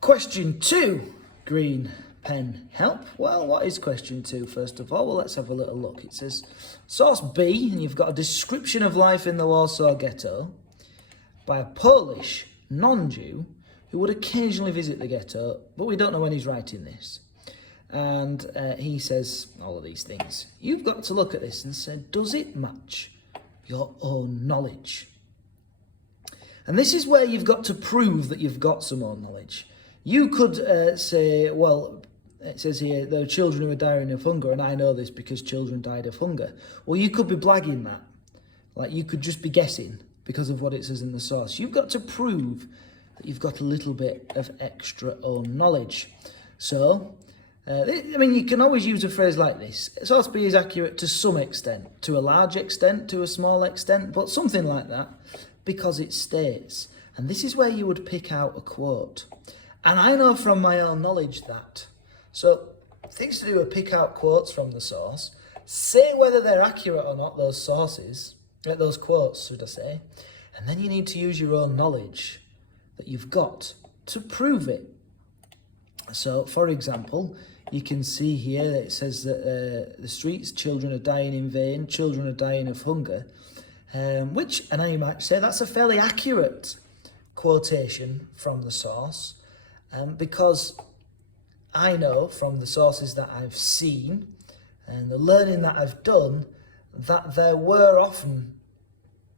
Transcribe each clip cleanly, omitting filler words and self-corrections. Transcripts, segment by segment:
Question 2, green pen help. Well, what is question 2 first of all? Well, let's have a little look. It says, source B, and you've got a description of life in the Warsaw Ghetto by a Polish non-Jew who would occasionally visit the ghetto, but we don't know when he's writing this. And he says all of these things. You've got to look at this and say, does it match your own knowledge? And this is where you've got to prove that you've got some own knowledge. You could say, well, it says here, there are children who are dying of hunger, and I know this because children died of hunger. Well, you could be blagging that. Like, you could just be guessing because of what it says in the source. You've got to prove that you've got a little bit of extra own knowledge. So, I mean, you can always use a phrase like this. Source B is accurate to some extent, to a large extent, to a small extent, but something like that, because it states. And this is where you would pick out a quote. And I know from my own knowledge that. So, things to do with pick out quotes from the source, say whether they're accurate or not, those sources, those quotes, should I say, and then you need to use your own knowledge that you've got to prove it. So, for example, you can see here that it says that the streets, children are dying in vain, children are dying of hunger, which, and I might say, that's a fairly accurate quotation from the source, because I know from the sources that I've seen and the learning that I've done that there were often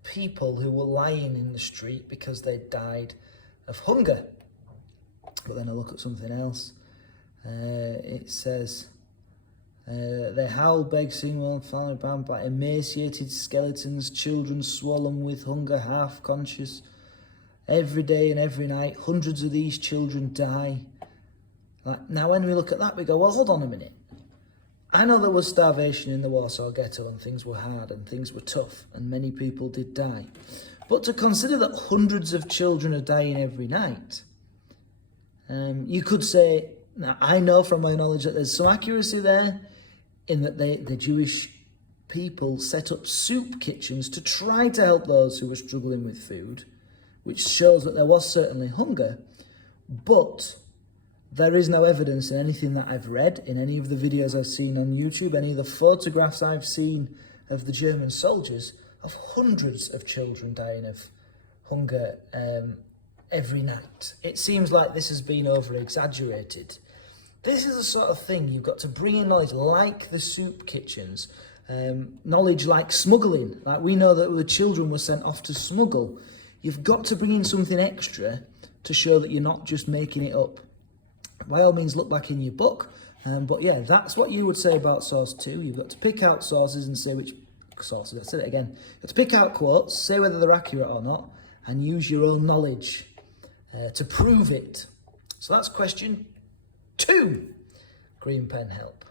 people who were lying in the street because they died of hunger. But then I look at something else. It says, they howl, beg, sing, well, followed bound by emaciated skeletons, children swollen with hunger, half conscious. Every day and every night, hundreds of these children die. Now, when we look at that, we go, well, hold on a minute. I know there was starvation in the Warsaw Ghetto and things were hard and things were tough and many people did die. But to consider that hundreds of children are dying every night, you could say, now I know from my knowledge that there's some accuracy there in that the Jewish people set up soup kitchens to try to help those who were struggling with food, which shows that there was certainly hunger, but there is no evidence in anything that I've read, in any of the videos I've seen on YouTube, any of the photographs I've seen of the German soldiers, of hundreds of children dying of hunger every night. It seems like this has been over-exaggerated. This is the sort of thing you've got to bring in knowledge like the soup kitchens, knowledge like smuggling. Like we know that the children were sent off to smuggle. You've got to bring in something extra to show that you're not just making it up. By all means, look back in your book. But yeah, that's what you would say about source 2. You've got to pick out sources and say which sources. I said it again. You have to pick out quotes, say whether they're accurate or not, and use your own knowledge to prove it. So that's question 2. Green pen help.